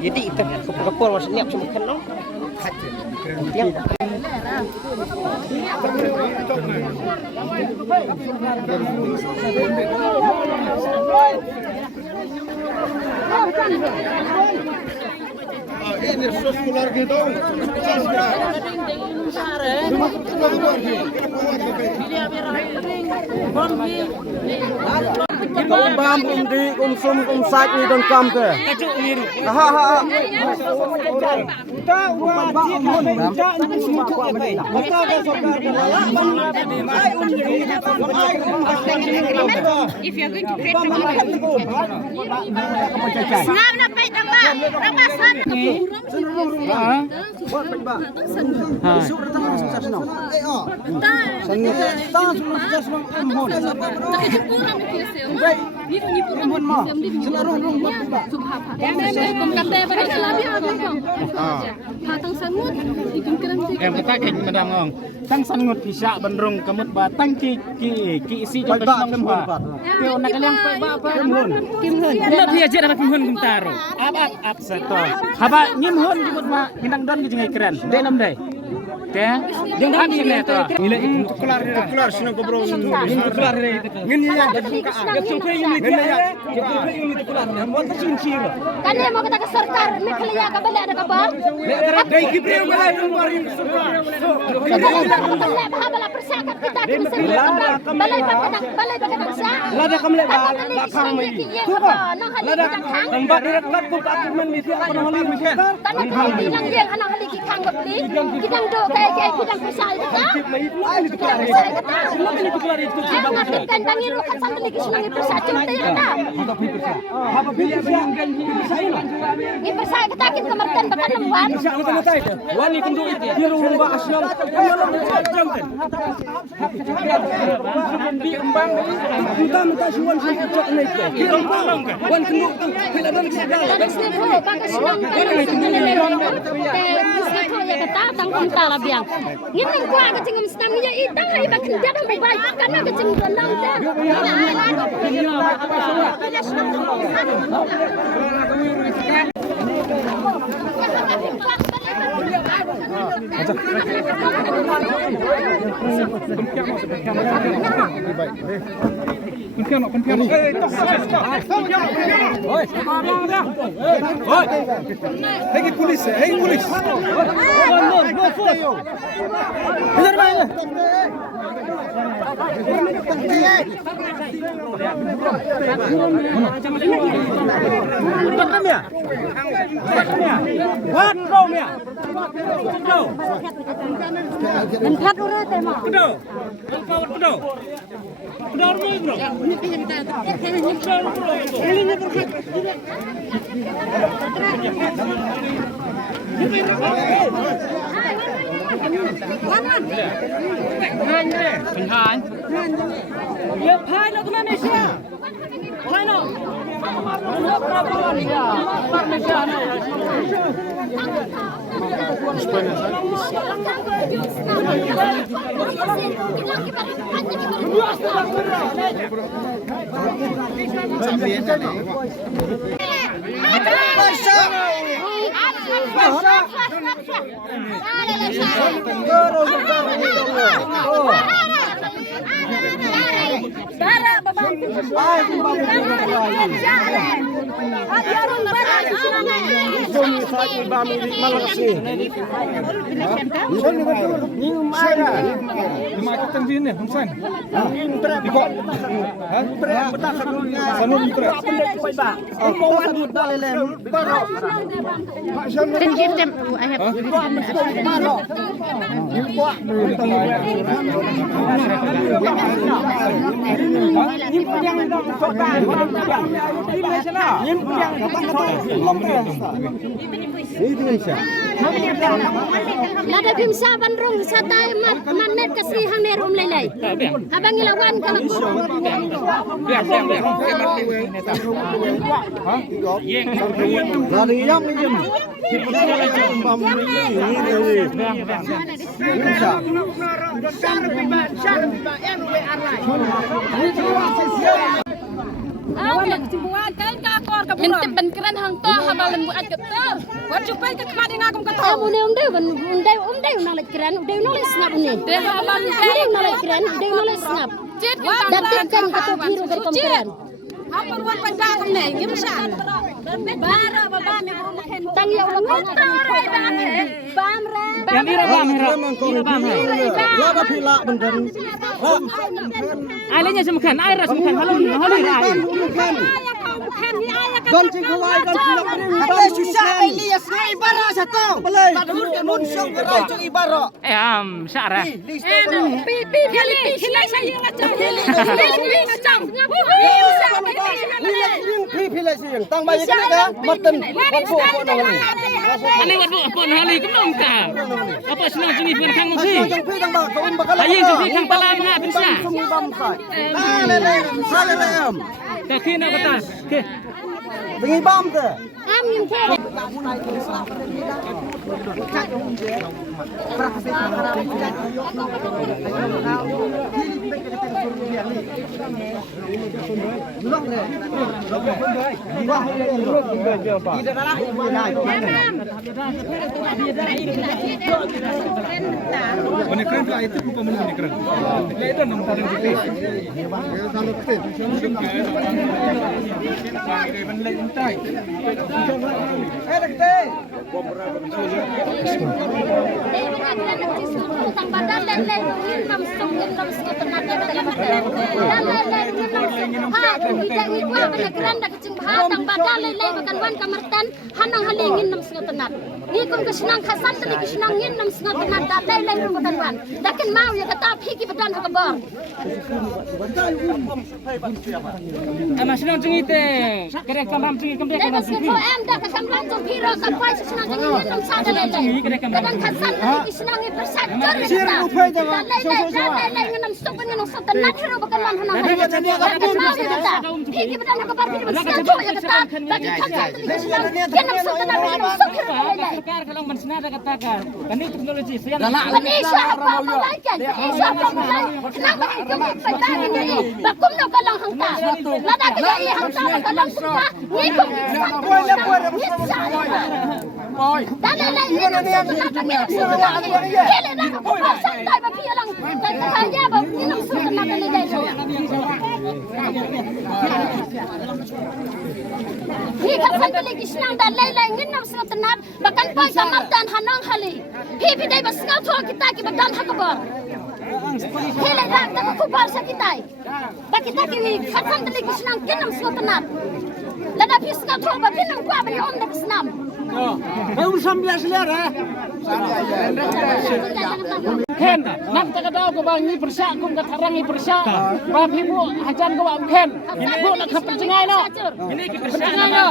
Jadi itu kepul maksudnya cuma kenal. Yang ini sos keluarga dong. Kau bam di kumsum kumsat ni don kam ke? Ha ha ha. Kita umat kita ini semua apa? Kita ada saudara If you're going to create Snap na pay tama. Tama san. Buat Paidbah. Besok datang orang sukses no. Sangat. Tahu sukses no. Mohon. Kurang biasa. Ni pun mah. Selarung Paidbah. Kung kate ba selabi habis kong. Patang sangut ikan kerang. Kita kek medangong. Tang sangut bisa bendrung kemut batang ki isi jo besong gempa. Tio nak kalian Paidbah apa mohon. Kita biasa dapat mohon kumtaro. Ab seto. Haba nyimhon jemput ma minang don ki keren. Denam dai. Teh, jeung kan sing eta. Nilai itu kelar sinang gobrol. Itu kelar ini. Ngen ya buka. Survei unit ya. Survei unit kelar. Mau tersincir. Kan dia mau kita ke serkar, ni kelia ka balik ada kabar. Dai kibreu balik kemarin ke serkar. Balik bala persiapan kita ke serkar. Balik persa. Lada kamle bakang mai. Lada tempat direkat buka akumen misi apa Nonghali misi. Tanah bilang dia anak hali kikang gepli. Kidang do kayak kidang persal kita. Semua ini kelar itu. Kan tangir kan santai lagi senang persal cuma kita. Apa pilih Ni persal kita kin kemerkan bekan lemban. Wani kundu dia rumah asyam. Di embang kita minta suan cocok naik. Di embang wan kundu tidak ada segala. Bagus ni ko bagus senang. Ya kata tangkum tala biang. Ngin ko aga cingum senang ya itang hai bakin dia dah baik karena ke cingum dalam dah. Hei polis, hei polis. Benar mana? Empat orang tema. Ya pai lo ke Malaysia. Pai lo. Malaysia ni. Lada bimsa bandrung satai manet kasih hang nerum lelai. Abang ilawan kalau Lari yang minjem. Mintip ban keren hang to habalan buat keter. Wat cupai ke kemadi ngagum ke to. Unde unang lek keren, unde unang snap ni. Unde unang keren, unde unang snap. Dapat kan ke to biru ke keren. Apa ruan Paidbah kam ne ngimsa. Bara baba me tang ya ulah bam re. Yang ira bam Lada pila benden. Airnya semakan, air semakan. Halor air. Don cingkawai don cilok ini. Ada susah ini ya sekali bara satu. Padahal kan munsong gerai cung ibara. Syarah. Pi hilai saya ngacang. Pilih siang, tang bayi kita mutton, wapu Nonghali. Ani wapu Nonghali kumong ka. Apa senang jungi pun kang mesti. Yang pidang bak, kau bakal. Ayo jungi kang palam na bisa. Semua bangsa. Lelem. Kaki nak kata. Ke. Tengi bam tu. Amin ke. Ini keren lah itu bukan ini keren. Itu nama paling gede. Ikut kesenang khasan tadi kesenang ngin nam sengat tenan dak lei lei rumah wan. Dakin mau ya kata phiki bedan hakabor. Ama senang jungi te. Kere kamam jungi kamde Dai bas ko em dak kamran to piro sampai senang ngin nam sada lei lei. Dakan khasan tadi kesenang ngin persat jar. Lei lei ngin stok ngin stok tenan hero bakan wan hanang. Dakan mau ya kata phiki bedan hakabor phiki bedan to ya kata. Dakan khasan tadi kesenang ngin nam stok tenan ngin stok hero lei lei. Serkar kalau mensenada katakan, ini teknologi saya. Malaysia apa malaikat? Malaysia apa malaikat? Kenapa itu Paidbah ini? Bakum no kalang hangta. Lada kaya ini hangta kalang suka. Ni kung boy. Dala na ini na suka ni suka. Kailan na ko santai ba pilang. Kaya ba ni suka na dali dai. Hi kasan tali kisnang dan laylay nginam sa tanat bakan pa sa mardan Nonghali. Hi biday bas ngaw to kita ki badan hakabor. Hilay rak ta kubar sa kitay. Bakita ki kasan tali kisnang kinam sa tanat. Lada pis ngaw to ba pinang kwa ba yon dak snam. Kau sambil selera. Ken, nak tak ada ko bang ni persak kum ka tarang ni persak. Ba pibu hajan ko am ken. Bu nak khap cengai no. Ini ki persak no.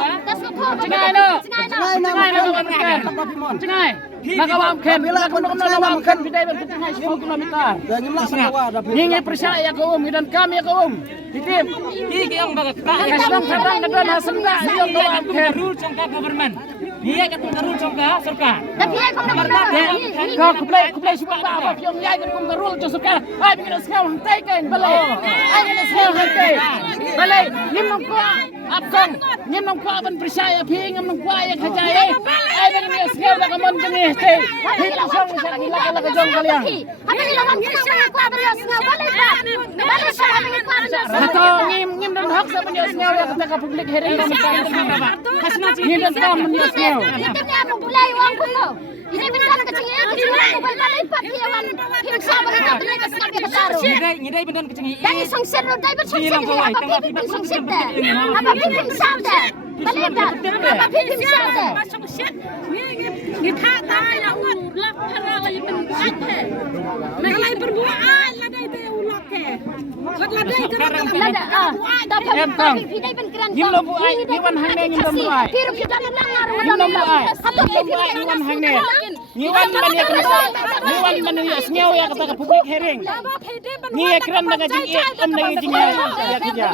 Cengai no. Cengai no ko ken. Cengai. Nak awam ken. Bila ko no awam ken bidai ben cengai 10 kilometer. Dan nyemlah sawa dapat. Ini persak ya ko dan kami ya ko Titip. Iki ang baga tak kasang tarang dan hasenda yang ko am ken. Rule jangka government. Dia kata rule jangka surka. Tapi ai ko na Kau kuplay suka apa pion yai kan kum garul jo suka ai bikin sekarang hantai kan balai ai bikin sekarang hantai balai nimam ko apkan nimam ko aban percaya ping nimam ko ay khajai ai bikin sekarang kamon jeni te hita song sa ila ka jong kalian Habang ilawan kita ko abres nga balay pa. Balay sa habang ko abres. Ato ngim dan hak sa panyo sekarang ya kata public hearing kami tayo ba kasna ngim dan kam panyo sekarang Ito na mo bulay wang ko. Ini benar kecil ko balay pa piyawan. Hinagsawa na balay ka sa kapitaro. Ngidai benar kecing Dai song serro dai ba song serro apa pipin song serro. Apa pipin sauda. Balay ka. Apa pipin sauda. Song set. Ni tha ta ya uat lak phara la yin kan the. Ngalai berbuat la dai te ulak the. em kang nhim lo bu ai ni wan hang ne nhim lo bu ai nhim lo bu ai ni wan hang ne ni wan man ya kena ni wan man ya sngew ya kata public hearing ni ekran daga jing am na jing ya kija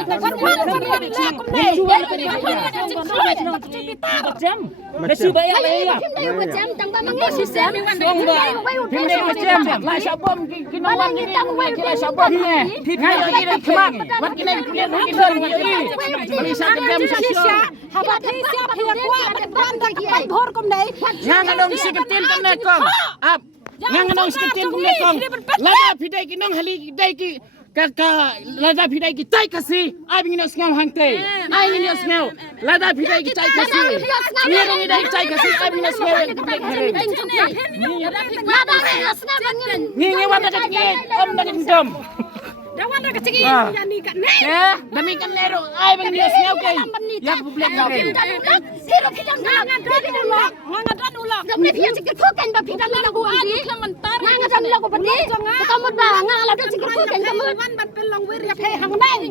ni jual ke ni jam Nasi bayar ya. Macam tanpa mengisi jam. Hindi macam. Lai sabom kinawan ni kila sabom ni. Ngayon ni kemak. Wat kina kuliah ni kita ni. Malaysia kerja sosial. Habat siap hilang kuat. Bantai kiai bor kom dai. Yang anong siketin kam ne kom. Ap. Yang anong siketin kam ne kom. Lada pidai ki Nonghali dai ki Kaka lada pidai ki tai kasi abi ni ngau hangte ai ni ngau lada pidai ki tai kasi ni ni dai tai kasi abi ni ngau ni ni wan da ki om da dom Dawan dah kecil yang ni kat ni. Ya, demi kan nero ai bang ni ngau ke ya publik ngau Kira kita ngangan dan ulang, ngangan dan ulang. Demi dia cikir kukan ba kita nak buat ni. Ngangan dan ulang ko padi. Kamu ba ngangan dan cikir kukan kamu. Wan ban pelong wir ya phe hang nang.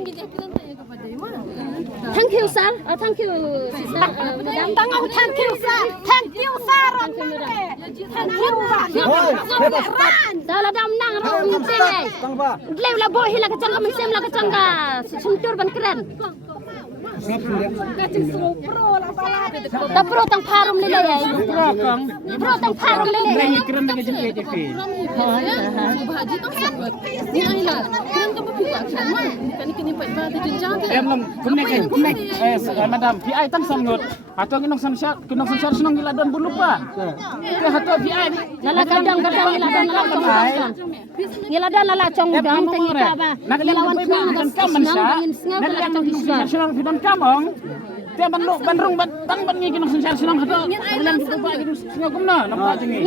Thank you sir. Thank you sister. Tang aku thank you sir. Thank you sir. Thank you. Dah lah dah menang orang penting. Lew lah boh hilang kacang kami sem lah kacang ka. Sentur ban keren. Tak pro tang parum lele ya. pro kang Pro tang parum lele. ni keren daga jing ke Haji tu sebab ni ailah. Keren kamu pihak sama. Kan kini Paidbah tu Jingiapyni. em long kumnek madam pi ai tan sangot atau kinong sansar senong gila dan bulupa ke hato pi ai Lala kadang iladan lala cong. Iladan lala cong dam tengi ka ba. nagalawan ko kan kaman siya nagalawan ko senong fidan kamong dia bandrung ban ni kinong sansar senong hato nagalawan ko ba kinong senong kumna nampa tingi